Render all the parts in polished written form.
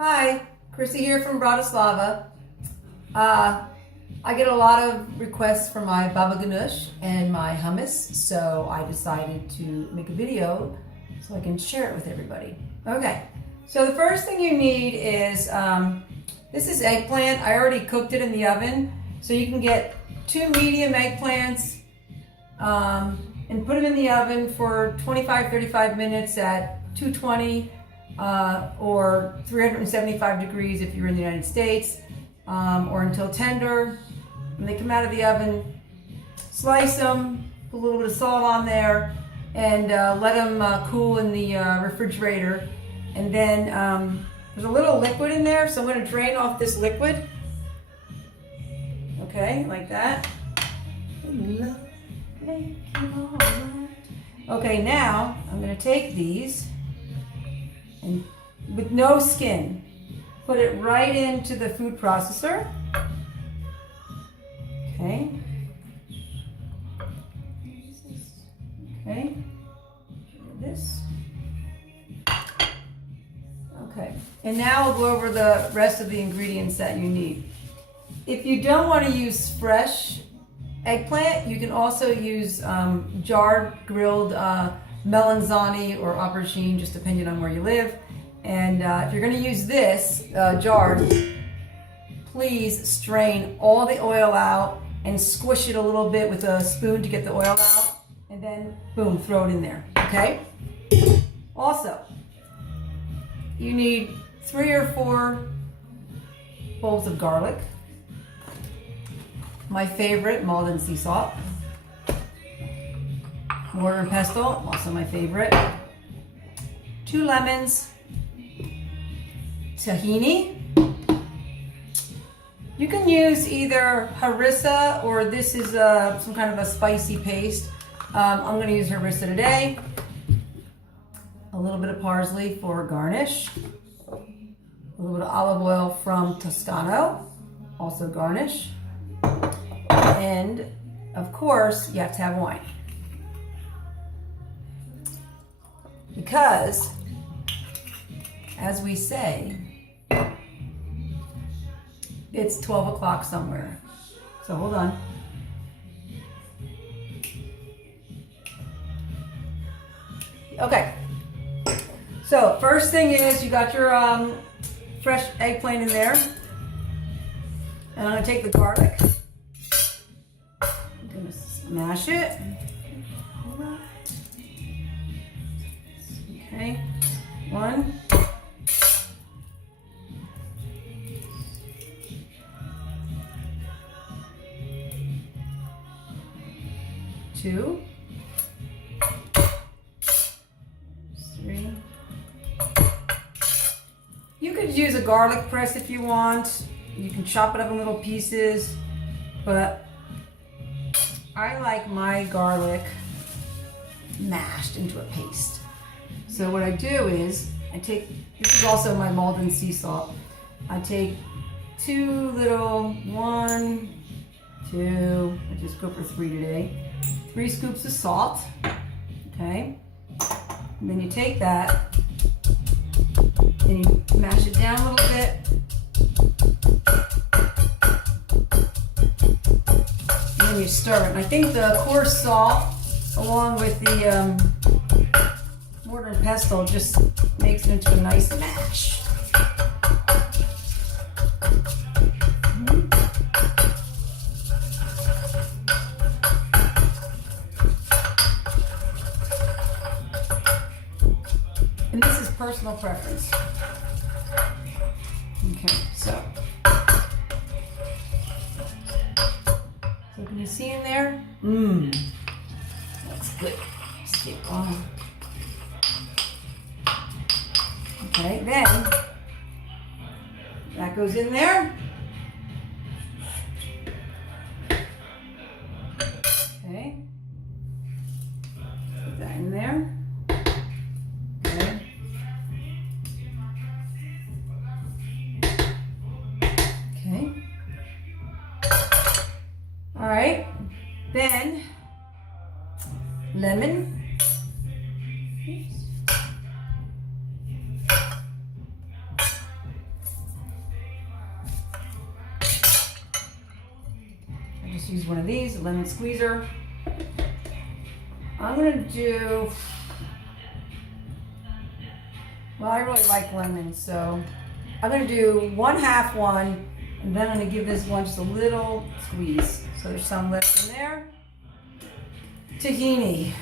Hi, Chrissy here from Bratislava. I get a lot of requests for my Babaganoush and my hummus, so I decided to make a video so I can share it with everybody. Okay, so the first thing you need is, this is eggplant. I already cooked it in the oven, so you can get 2 medium eggplants and put them in the oven for 25-35 minutes at 220 or 375 degrees if you're in the United States, or until tender. When they come out of the oven, slice them, put a little bit of salt on there, and let them cool in the refrigerator. And then there's a little liquid in there, so I'm going to drain off this liquid. Okay, like that. Okay, now I'm going to take these and with no skin, put it right into the food processor. Okay. Okay. This. Okay. And now I'll go over the rest of the ingredients that you need. If you don't want to use fresh eggplant, you can also use jarred, grilled melanzane or aubergine, just depending on where you live. And if you're going to use this jarred, please strain all the oil out and squish it a little bit with a spoon to get the oil out, and then boom, throw it in there. Okay. Also, you need 3 or 4 bulbs of garlic. My favorite, Malden sea salt. Mortar and pestle, also my favorite. 2 lemons. Tahini. You can use either harissa or this is some kind of a spicy paste. I'm going to use harissa today. A little bit of parsley for garnish. A little bit of olive oil from Toscano, also garnish. And of course, you have to have wine. Because, as we say, it's 12 o'clock somewhere. So hold on. Okay. So first thing is you got your fresh eggplant in there. And I'm going to take the garlic. I'm going to smash it. Okay. 1. 2. 3. You could use a garlic press if you want. You can chop it up in little pieces, but I like my garlic mashed into a paste. So what I do is I take, this is also my Malden sea salt. I take 2 little, 1, 2, I just go for 3 today. 3 scoops of salt, okay? And then you take that and you mash it down a little bit. And then you stir it. And I think the coarse salt, along with the mortar and pestle, just makes it into a nice mash. And this is personal preference. Okay, so can you see in there? Looks good. Let's get on. Okay, then that goes in there. Okay, put that in there. Okay. Okay. All right. Then lemon. just use one of these, a lemon squeezer. I'm gonna do, well, I really like lemon, so I'm gonna do 1/2 one, and then I'm gonna give this one just a little squeeze. So there's some left in there. Tahini.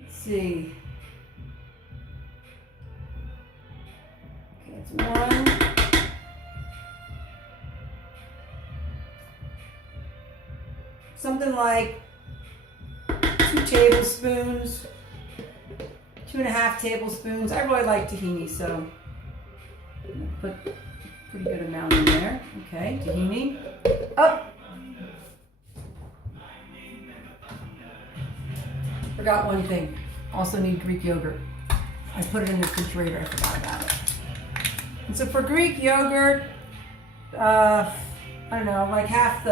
Let's see. Okay, that's one. Something like 2 tablespoons, 2.5 tablespoons. I really like tahini, so I'm gonna put a pretty good amount in there. Okay, tahini. Up. Forgot one thing. Also need Greek yogurt. I put it in the refrigerator. I forgot about it. And so for Greek yogurt, I don't know, like half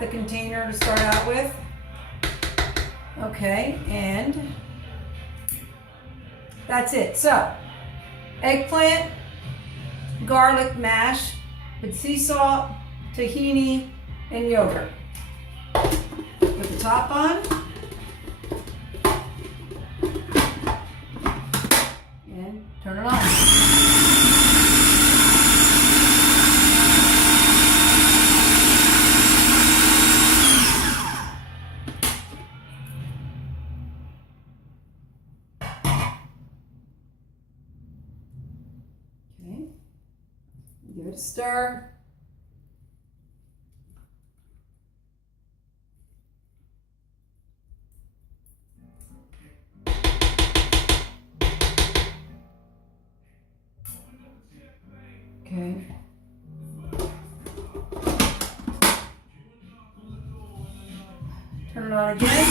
the container to start out with. Okay, and that's it. So, eggplant, garlic mash with sea salt, tahini, and yogurt. Put the top on. And turn it on. Okay. Give it a stir. Okay. Turn it on again.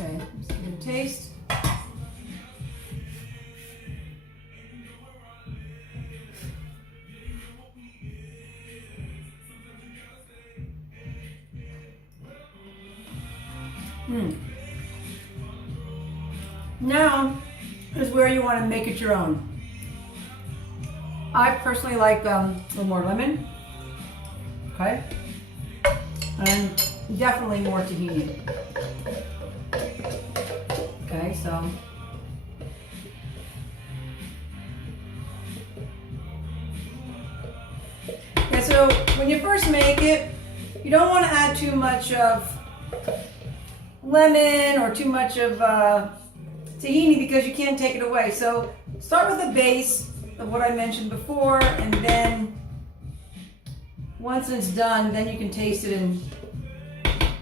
Okay, just give it a taste. Now is where you want to make it your own. I personally like a little more lemon, okay, and definitely more tahini. Okay, so yeah. So when you first make it, you don't want to add too much of lemon or too much of tahini because you can't take it away. So start with the base of what I mentioned before, and then once it's done, then you can taste it and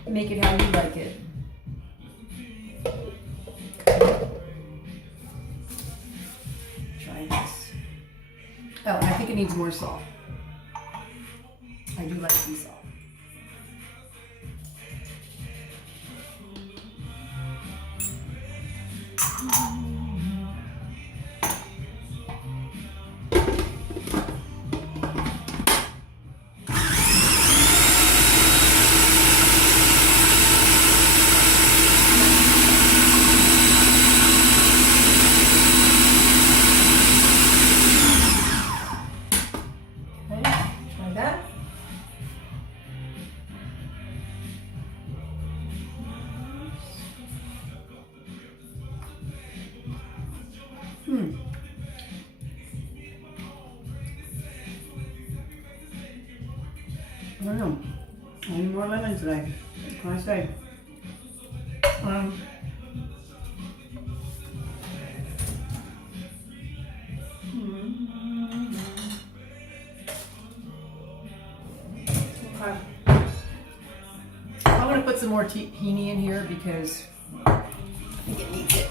make it how you like it. Try this. Oh, and I think it needs more salt. I do like sea salt. I don't know. I need more lemon today. What can I say? Okay. I'm going to put some more tahini in here because I think it needs it.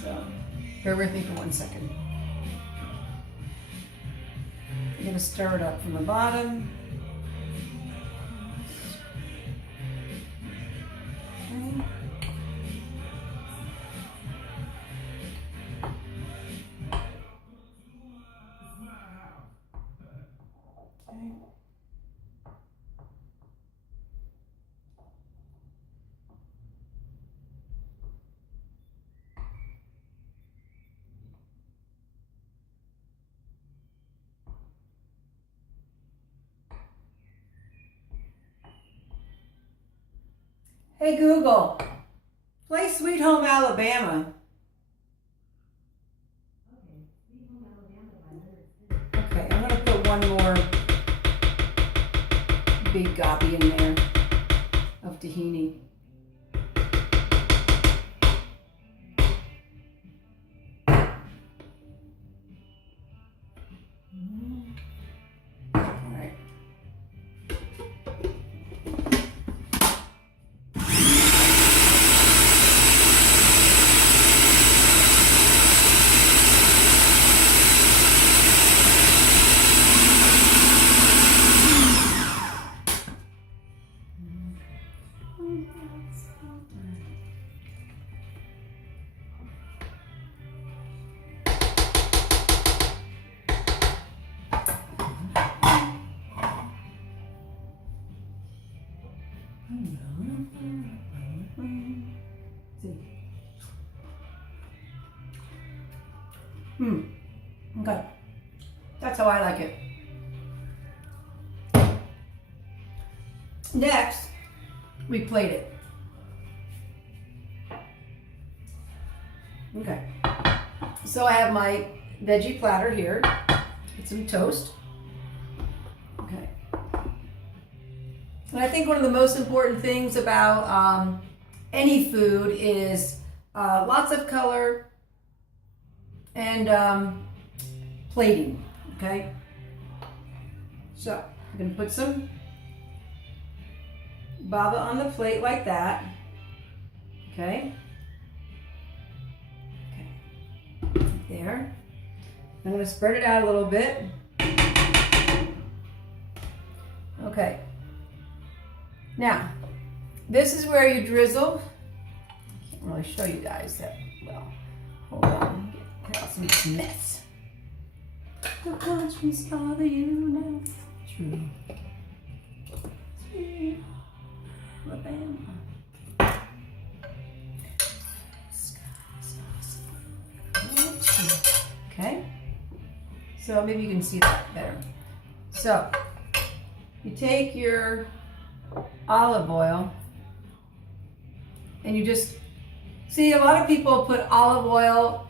So, bear with me for 1 second. I'm going to stir it up from the bottom. Okay. Hey Google, play Sweet Home Alabama. Okay, I'm gonna put one more big gobby in there of tahini. Okay. That's how I like it. Next, we plate it. Okay. So I have my veggie platter here with some toast. Okay. And I think one of the most important things about any food is lots of color and plating, okay? So I'm gonna put some baba on the plate like that, okay? Okay, there. I'm gonna spread it out a little bit. Okay. Now, this is where you drizzle. I can't really show you guys that well. Hold on, get out some mess. The conscience bother you now. True. Sweet Alabama. Okay. So maybe you can see that better. So you take your olive oil and you just see, a lot of people put olive oil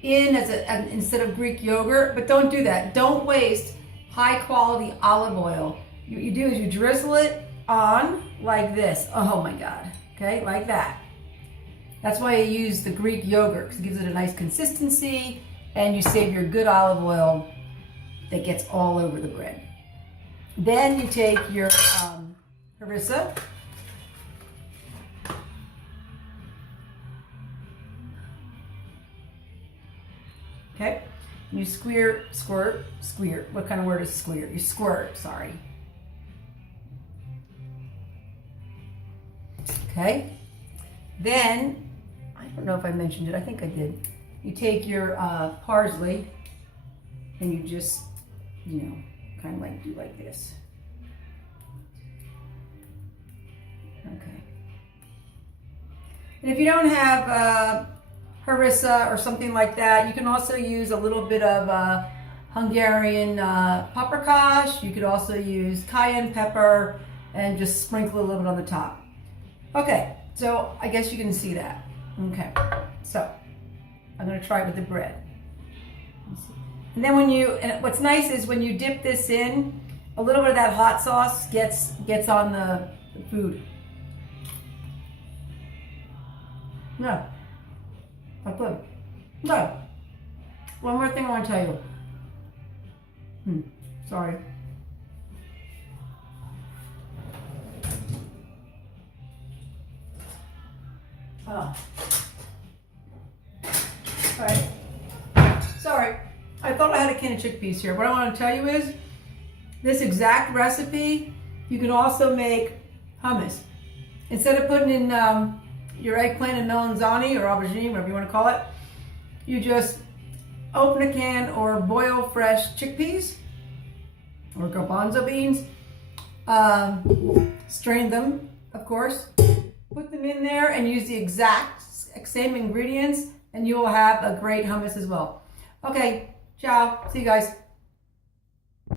in as instead of Greek yogurt, but don't do that. Don't waste high quality olive oil. What you do is you drizzle it on like this. Oh my God, okay, like that. That's why I use the Greek yogurt, because it gives it a nice consistency and you save your good olive oil that gets all over the bread. Then you take your harissa. Okay, you squirt, what kind of word is squirt? You squirt, sorry. Okay, then, I don't know if I mentioned it, I think I did. You take your parsley and you just, you know, kind of like do like this. Okay. And if you don't have harissa or something like that, you can also use a little bit of Hungarian paprikash. You could also use cayenne pepper and just sprinkle a little bit on the top. Okay, so I guess you can see that. Okay, so I'm gonna try it with the bread. And then and what's nice is when you dip this in, a little bit of that hot sauce gets on the food. No. Not good. No. One more thing I want to tell you. Sorry. Oh. All right. Sorry. I thought I had a can of chickpeas here. What I want to tell you is, this exact recipe, you can also make hummus. Instead of putting in your eggplant and melanzane or aubergine, whatever you want to call it, you just open a can or boil fresh chickpeas or garbanzo beans, strain them, of course, put them in there and use the exact same ingredients and you will have a great hummus as well. Okay, ciao, see you guys.